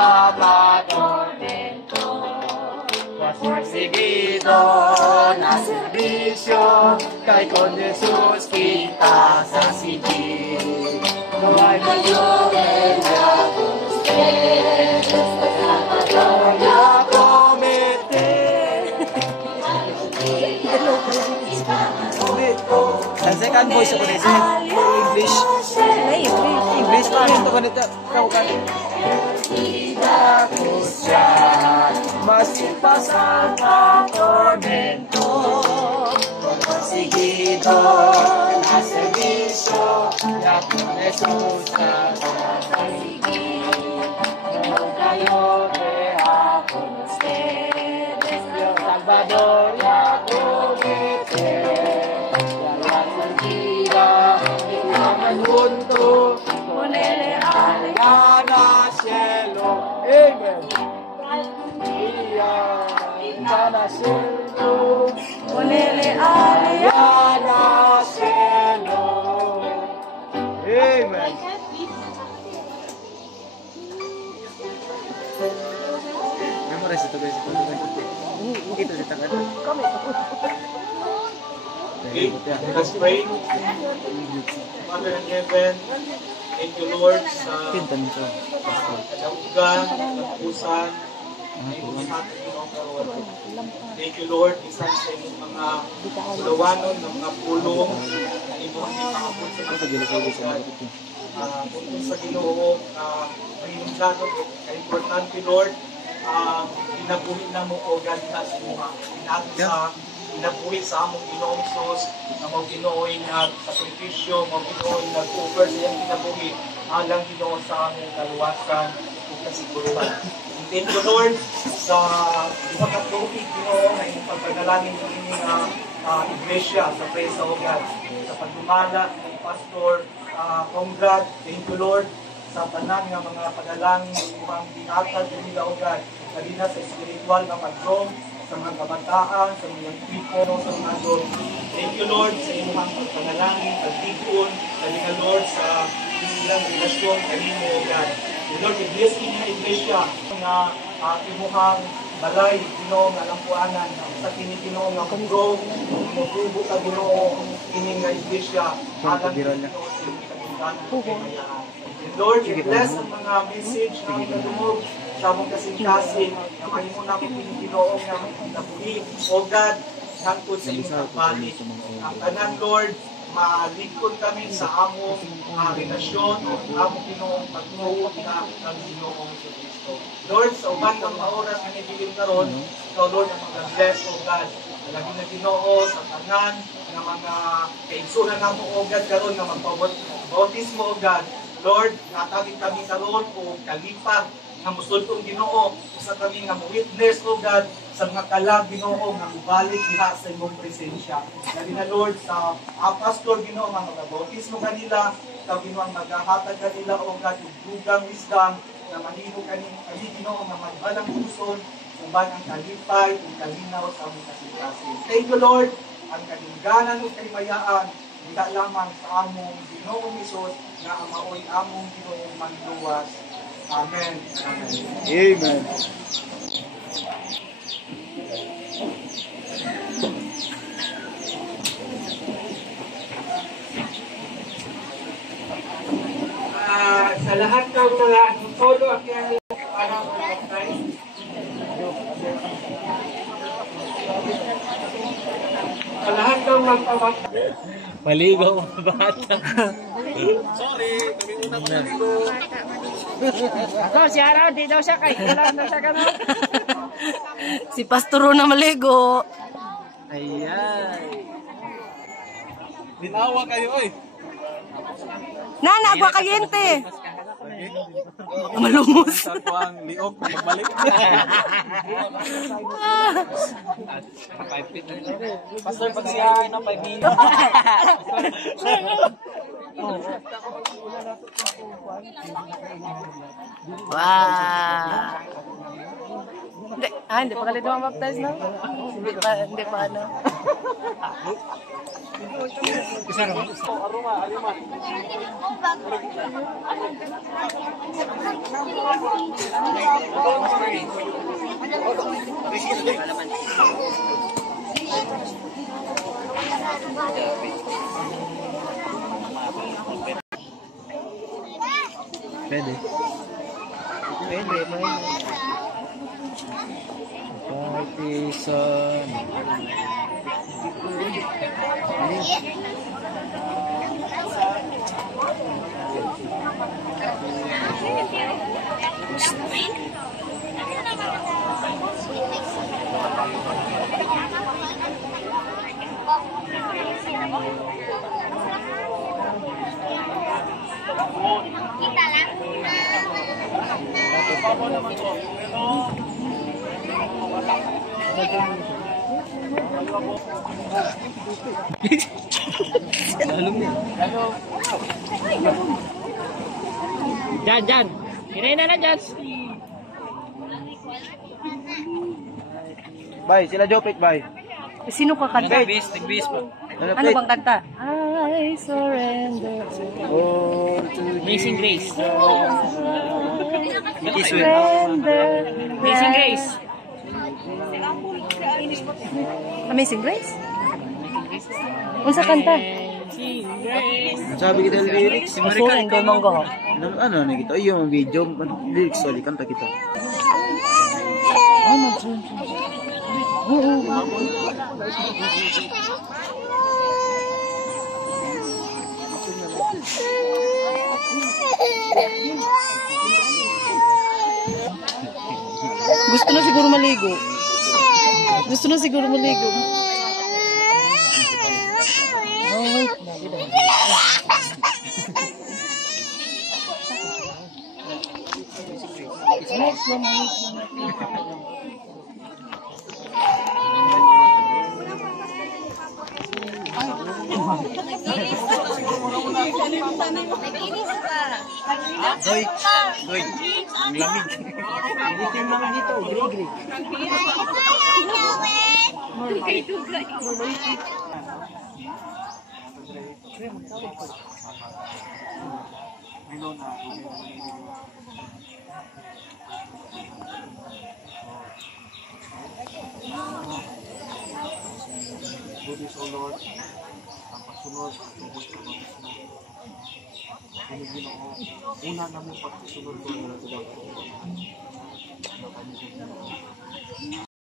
Salvadormento, perseguido na serbisyo, kay con Jesus kita sa sigil. No hay mayor en la usted, Salvador la promete. Ang second voice ako nito, English. English pa rin ito ganito. Masita sa tormento, perseguido na serbisyo, ya con Jesus sa sigil. No kayo deja con ustedes, Dios Salvador ya promete. La santidad al mundo, ponele al cielo. Amen. Al cielo, ponele al cielo. Amen. Memorize ito guys. Ito sa tangan. Okay, let us pray. Father in heaven, thank you Lord sa kaugan, kapusan, thank you Lord, isang sa inyong mga sulawanon ng mga pulong na inyong ipakapot sa mga kaugan. Kung sa Ginoo, mahinungdado, ka-importante Lord, pinabuhi na mo o ganda sa mga pinato sa pinabuhi sa among Ginoong Sos, na mag-Ginoo'y nag-sakripisyo, mag-Ginoo'y nag-offer sa iyang pinabuhi, alang Ginoo sa among kaluwasan o kasiguruhan. Thank you Lord sa ipagkatuhig Ginoo na inyong pagpagalangin ng inyong iglesia sa Presa o God, sa pagdumala ng Pastor Congrad. Thank you Lord sa tanan nga mga pagalangin ng mga binatag ng nila o God, kalina sa spiritual na pag-drum, sa mga kabataan, sa mga people, sa mga Lord. Thank you Lord sa inyong pagpanalangin, pagtikon, kalina Lord sa ilang relasyon kanino o God. Lord, i-bless niyo ang iglesia na imuhang balay, Ginoo nga lampuanan, sa kini Ginoo nga mag-grow, mag-grubo ka Ginoo, kini nga iglesia, alam Ginoo sa inyong kagungan. Lord, i-bless ang mga message na ang kadumog sa mong kasing-kasing na mahimo namin Ginoo nga nabuhi, O God, hangtod sa inyong kagbalik. Ang tanan, Lord, malikod kami sa among relasyon o among Ginoong pagtuot na ng Ginoong Kristo. Lord, sa uban ng oras na nibiling karon, ikaw Lord ang mag-bless, O God. Lagi na Ginoo sa tanan ng mga kaigsunan na mo, O God, karon na magpabautismo, O God. Lord, natawid kami karon o kalipag nga musudtong Ginoo, sa kami nga witness, O God, sa mga kalag Ginoo nga mubalik diha sa imong presensya. Lagi na Lord sa pastor Ginoo nga magabautismo kanila, sa Ginoo ang maghahatag kanila O God ug dugang wisdom na mahimo kani Ginoo nga magbalang puson uban ang kalipay ug kalinaw sa among kasing-kasing. Thank you Lord, ang kalingganan ug kahimayaan diha lamang sa among Ginoong Hesus nga ang maoy among Ginoong manluwas. Amen. Amen. Amen. Sa lahat ng mga solo at kaya parang sa lahat ng magpapatay. Maligaw mga bata. Sorry, kami una maligo. Ako, siya raw, di daw siya kay ilan daw siya gano'n. Si Pastoro na maligo. Ayan. Binawa kayo, oy. Nana, agwa kayente. Malumos. Sa kuang liok, magbalik. Pastor, pag siya na 5 minutes. Wow. Hindi pa kalit mamabaptize na? Hindi pa ano. Isa naman. Aruma. Pwede. Pwede. Partisan. Dyan. Kinain na dyan. Bye, sila Jopik, bye. Sino kakanta? Nagbis po. Ano bang kanta? I surrender. Oh, to Amazing Grace. Surrender. Amazing Grace. Amazing Grace? Unsa kanta? sabi kita lyrics. Surrender monggo. Ano na kita? Yung video, lyrics ulit, kanta kita. Gusto na siguro maligo. Doy. Ang lamig. Dito yung mga dito, gri-gri. Buddhist, O Lord, ang pagsunod at tubos sa mga Pinigin ako, una namin pagsunod ko nila sa